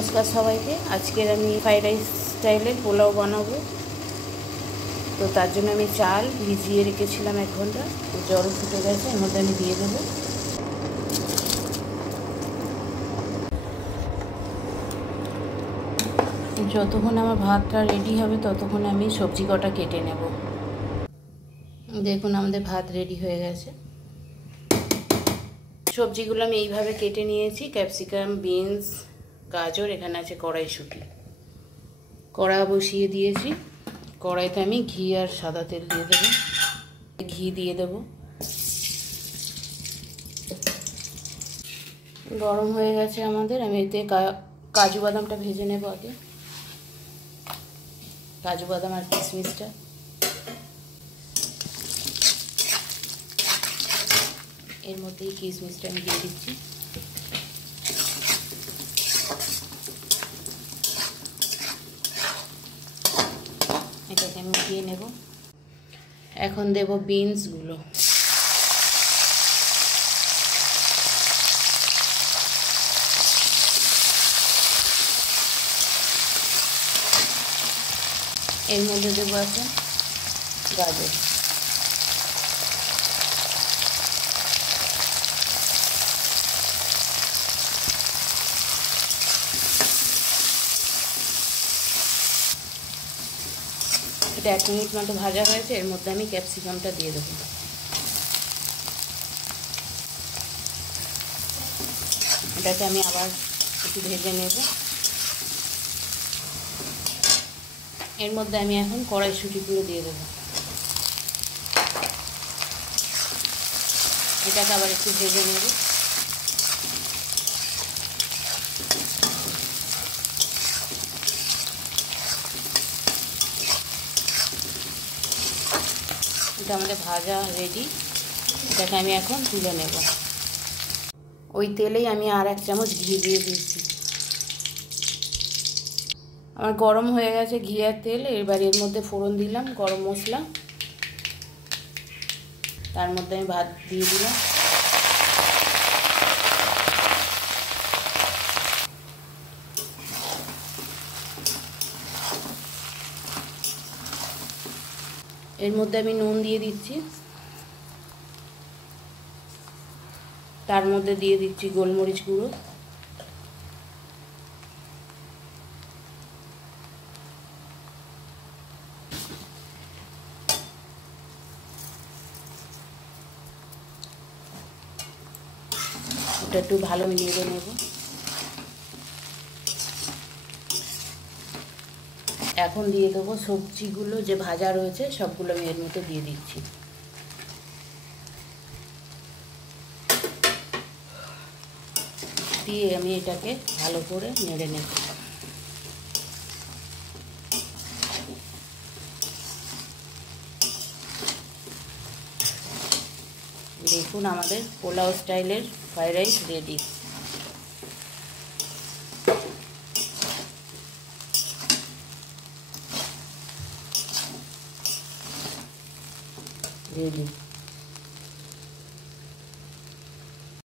নমস্কার সবাইকে। আজকের আমি ফ্রাইড রাইস স্টাইলের পোলাও বানাবো। তো তার জন্য আমি চাল ভিজিয়ে রেখেছিলাম 1 ঘন্টা। জল ফুটে গেছে, এর মধ্যে আমি দিয়ে দেবো। যতক্ষণ আমার ভাতটা রেডি হবে ততক্ষণ আমি সবজি কটা কেটে নেব। দেখুন আমাদের ভাত রেডি হয়ে গেছে। সবজিগুলো আমি এইভাবে কেটে নিয়েছি, ক্যাপসিকাম, বিনস, গাজর, এখানে আছে কড়াইশুঁটি। কড়া বসিয়ে দিয়েছি। কড়াইতে আমি ঘি আর সাদা তেল দিয়ে দেবো। ঘি দিয়ে দেবো। গরম হয়ে গেছে আমাদের। আমি এতে কাজু বাদামটা ভেজে নেব আগে। কাজু বাদাম আর কিশমিশটা এর মধ্যেই কিশমিশটা আমি দিয়ে দিচ্ছি। এটাকে আমি মিশিয়ে নেব। এখন দেব বিনসগুলো। এর মধ্যে দেবো এখন গাজর। এটা 1 মিনিট মতো ভাজা হয়েছে। এর মধ্যে আমি ক্যাপসিকামটা দিয়ে দেবো। এটাকে আমি আবার একটু ভেজে নেব। এর মধ্যে আমি এখন কড়াইশুঁটিগুলো দিয়ে দেবো। এটাকে আবার একটু ভেজে নেব। এটা আমাদের ভাজা রেডি। এটাকে আমি এখন তুলে নেব। ওই তেলেই আমি আর 1 চামচ ঘি দিয়ে দিয়েছি। আমার গরম হয়ে গেছে ঘি আর তেল। এবার এর মধ্যে ফোড়ন দিলাম গরম মশলা। তার মধ্যে আমি ভাত দিয়ে দিলাম। এর মধ্যে আমি নুন দিয়ে দিচ্ছি। তার মধ্যে দিয়ে দিচ্ছি গোলমরিচ গুঁড়ো। এটা একটু ভালো নেড়ে নেব। এখন দিয়ে দেবো সবজিগুলো যে ভাজা রয়েছে, সবগুলো আমি এর মধ্যে দিয়ে দিচ্ছি। দিয়ে আমি এটাকে ভালো করে নেড়ে নেব। দেখুন আমাদের পোলাও স্টাইলের ফ্রাইড রাইস রেডি। রেডি।